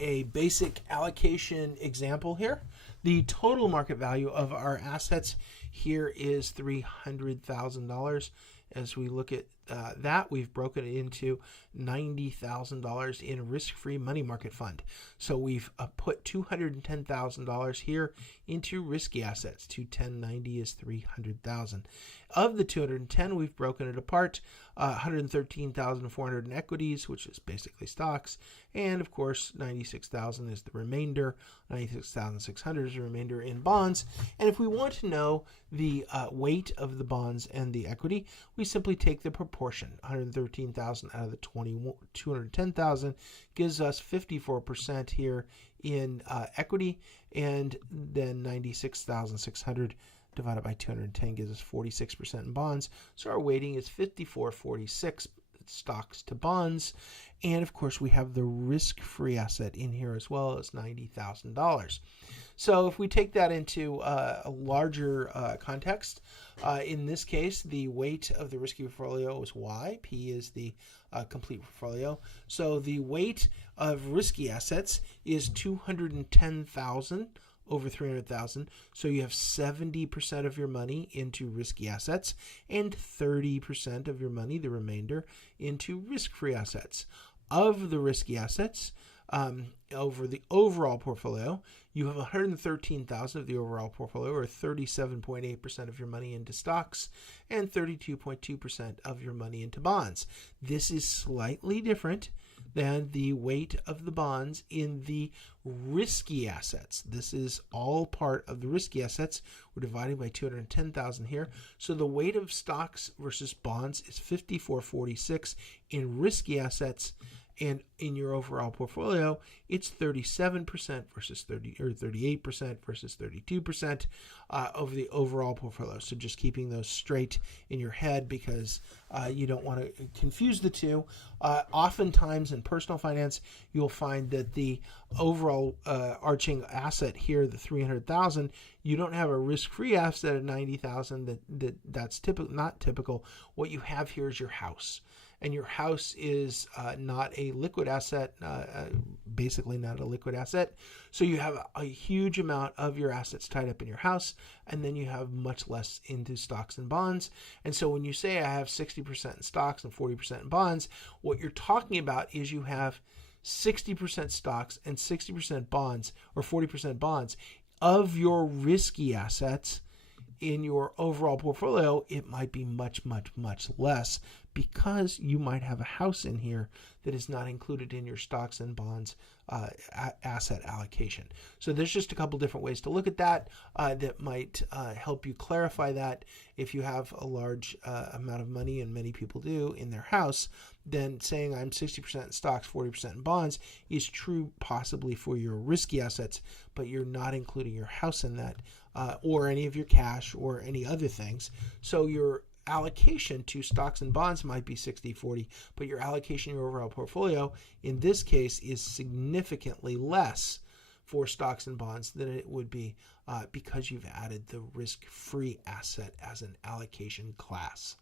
a basic allocation example here. The total market value of our assets here is $300,000. As we look at that, we've broken it into $90,000 in risk-free money market fund. So we've put $210,000 here into risky assets. 210.90 is 300,000. Of the 210, we've broken it apart. 113,400 in equities, which is basically stocks, and of course 96,000 is the remainder. 96,600 is the remainder in bonds. And if we want to know the weight of the bonds and the equity, we simply take the proportion. 113,000 out of the 210,000 gives us 54% here in equity, and then 96,600 divided by 210 gives us 46% in bonds. So our weighting is 54-46 stocks to bonds. And of course, we have the risk-free asset in here as well as $90,000. So if we take that into a larger context, in this case, the weight of the risky portfolio is Y. P is the complete portfolio. So the weight of risky assets is 210,000 over 300,000. So you have 70% of your money into risky assets and 30% of your money, the remainder, into risk-free assets. Of the risky assets, over the overall portfolio, you have 113,000 of the overall portfolio, or 37.8% of your money into stocks and 32.2% of your money into bonds. This is slightly different than the weight of the bonds in the risky assets. This is all part of the risky assets. We're dividing by 210,000 here. So the weight of stocks versus bonds is 54-46 in risky assets. And in your overall portfolio, it's 37% versus 38% versus 32% of the overall portfolio. So just keeping those straight in your head, because you don't want to confuse the two. Oftentimes in personal finance, you'll find that the overall arching asset here, the 300,000, you don't have a risk-free asset of 90,000. That's not typical. What you have here is your house. And your house is not a liquid asset, basically not a liquid asset. So you have a huge amount of your assets tied up in your house, and then you have much less into stocks and bonds. And so when you say I have 60% in stocks and 40% in bonds, what you're talking about is you have 60% stocks and 60% bonds, or 40% bonds. Of your risky assets in your overall portfolio, it might be much, much, much less, because you might have a house in here that is not included in your stocks and bonds asset allocation. So there's just a couple different ways to look at that that might help you clarify that. If you have a large amount of money, and many people do, in their house, then saying I'm 60% in stocks, 40% in bonds is true possibly for your risky assets, but you're not including your house in that, or any of your cash or any other things. So your allocation to stocks and bonds might be 60-40, but your allocation in your overall portfolio in this case is significantly less for stocks and bonds than it would be because you've added the risk-free asset as an allocation class.